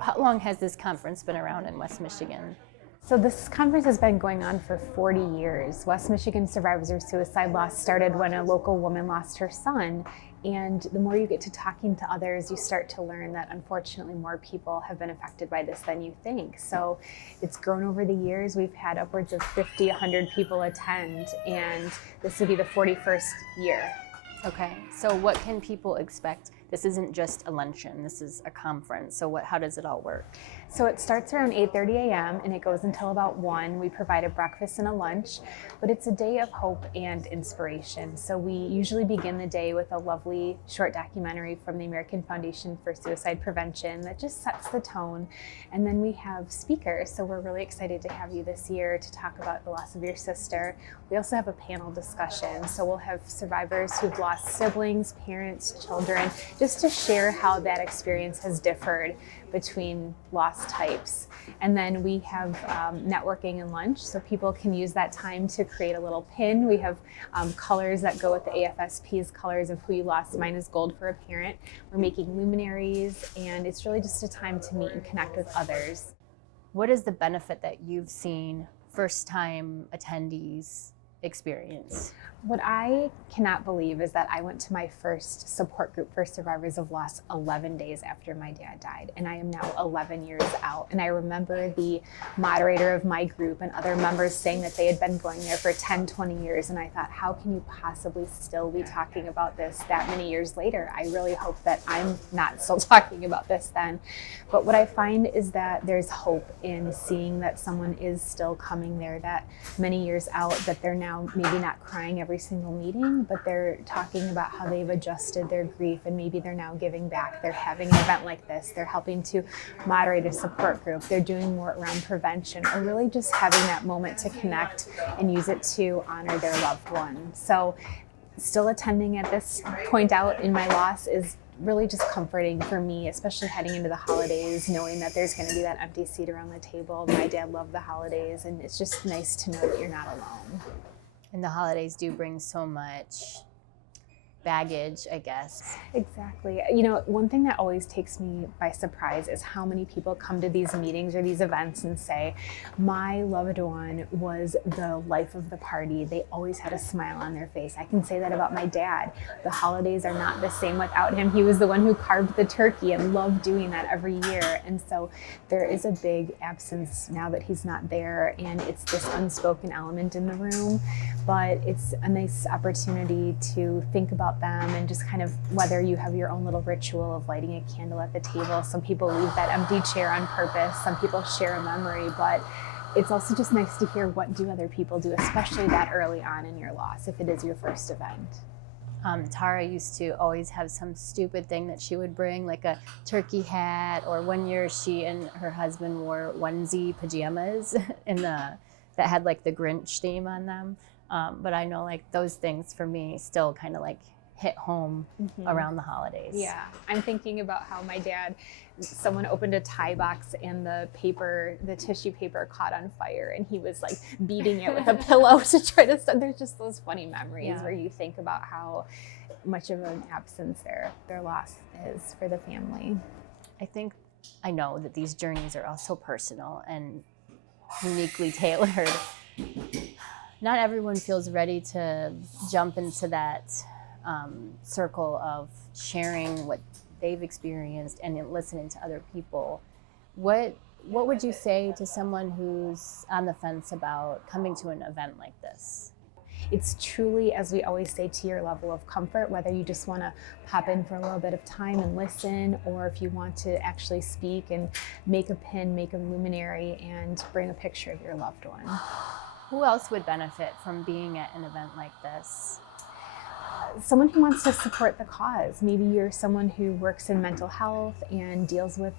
How long has this conference been around in West Michigan? So this conference has been going on for 40 years. West Michigan Survivors of Suicide Loss started when a local woman lost her son. And the more you get to talking to others, you start to learn that unfortunately more people have been affected by this than you think. So it's grown over the years. We've had upwards of 50, 100 people attend, and this will be the 41st year. Okay, so what can people expect? This isn't just a luncheon, this is a conference. So how does it all work? So it starts around 8:30 a.m. and it goes until about 1. We provide a breakfast and a lunch, but it's a day of hope and inspiration. So we usually begin the day with a lovely short documentary from the American Foundation for Suicide Prevention that just sets the tone. And then we have speakers. So we're really excited to have you this year to talk about the loss of your sister. We also have a panel discussion. So we'll have survivors who've lost siblings, parents, children, just to share how that experience has differed between loss types. And then we have networking and lunch, so people can use that time to create a little pin. We have colors that go with the AFSP's colors of who you lost. Mine is gold for a parent. We're making luminaries, and it's really just a time to meet and connect with others. What is the benefit that you've seen first-time attendees experience? What I cannot believe is that I went to my first support group for survivors of loss 11 days after my dad died, and I am now 11 years out. And I remember the moderator of my group and other members saying that they had been going there for 10, 20 years, and I thought, how can you possibly still be talking about this that many years later? I really hope that I'm not still talking about this then. But what I find is that there's hope in seeing that someone is still coming there that many years out, that they're now maybe not crying every single meeting, but they're talking about how they've adjusted their grief, and maybe they're now giving back. They're having an event like this. They're helping to moderate a support group. They're doing more around prevention, or really just having that moment to connect and use it to honor their loved one. So still attending at this point out in my loss is really just comforting for me, especially heading into the holidays, knowing that there's going to be that empty seat around the table. My dad loved the holidays, and it's just nice to know that you're not alone. And the holidays do bring so much baggage, I guess. Exactly. You know, one thing that always takes me by surprise is how many people come to these meetings or these events and say, my loved one was the life of the party. They always had a smile on their face. I can say that about my dad. The holidays are not the same without him. He was the one who carved the turkey and loved doing that every year. And so there is a big absence now that he's not there, and it's this unspoken element in the room, but it's a nice opportunity to think about them and just kind of whether you have your own little ritual of lighting a candle at the table. Some people leave that empty chair on purpose. Some people share a memory, but it's also just nice to hear what do other people do, especially that early on in your loss, if it is your first event. Tara used to always have some stupid thing that she would bring, like a turkey hat, or one year she and her husband wore onesie pajamas that had like the Grinch theme on them. But I know like those things for me still kind of like hit home around the holidays. Yeah, I'm thinking about how my dad, someone opened a tie box and the tissue paper caught on fire, and he was like beating it with a pillow to try to stop. There's just those funny memories where you think about how much of an absence their loss is for the family. I know that these journeys are all so personal and uniquely tailored. Not everyone feels ready to jump into that circle of sharing what they've experienced and listening to other people. What would you say to someone who's on the fence about coming to an event like this? It's truly, as we always say, to your level of comfort, whether you just want to pop in for a little bit of time and listen, or if you want to actually speak and make a pin, make a luminary, and bring a picture of your loved one. Who else would benefit from being at an event like this? Someone who wants to support the cause. Maybe you're someone who works in mental health and deals with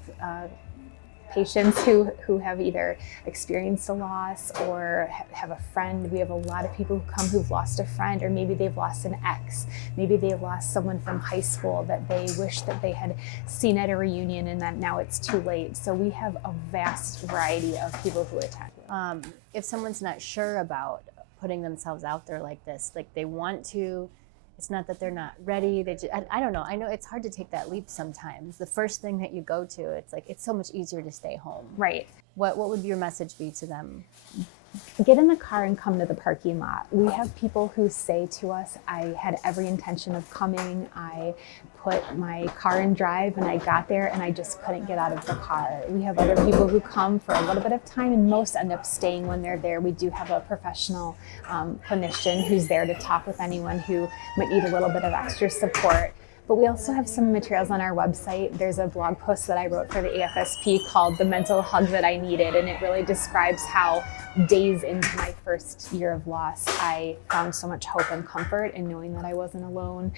patients who have either experienced a loss or have a friend. We have a lot of people who come who've lost a friend, or maybe they've lost an ex. Maybe they've lost someone from high school that they wish that they had seen at a reunion and that now it's too late. So we have a vast variety of people who attend. If someone's not sure about putting themselves out there like this, like they want to It's not that they're not ready. They just, I don't know. I know it's hard to take that leap sometimes. The first thing that you go to, it's like, it's so much easier to stay home. Right. What would your message be to them? Get in the car and come to the parking lot. We have people who say to us, I had every intention of coming. I put my car in drive and I got there and I just couldn't get out of the car. We have other people who come for a little bit of time and most end up staying when they're there. We do have a professional clinician who's there to talk with anyone who might need a little bit of extra support. But we also have some materials on our website. There's a blog post that I wrote for the AFSP called The Mental Hug That I Needed, and it really describes how days into my first year of loss, I found so much hope and comfort in knowing that I wasn't alone.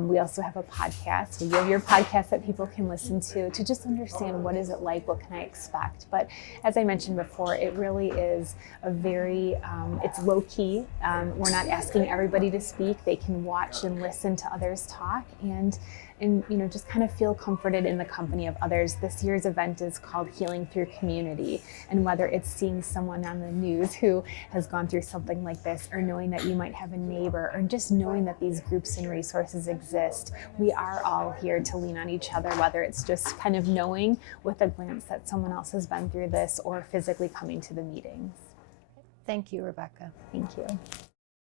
We also have a podcast. So you have your podcast that people can listen to just understand what is it like, what can I expect. But as I mentioned before, it really is a very, it's low key. We're not asking everybody to speak. They can watch and listen to others talk and just kind of feel comforted in the company of others. This year's event is called Healing Through Community, and whether it's seeing someone on the news who has gone through something like this, or knowing that you might have a neighbor, or just knowing that these groups and resources exist, we are all here to lean on each other, whether it's just kind of knowing with a glance that someone else has been through this, or physically coming to the meetings. Thank you, Rebecca. Thank you.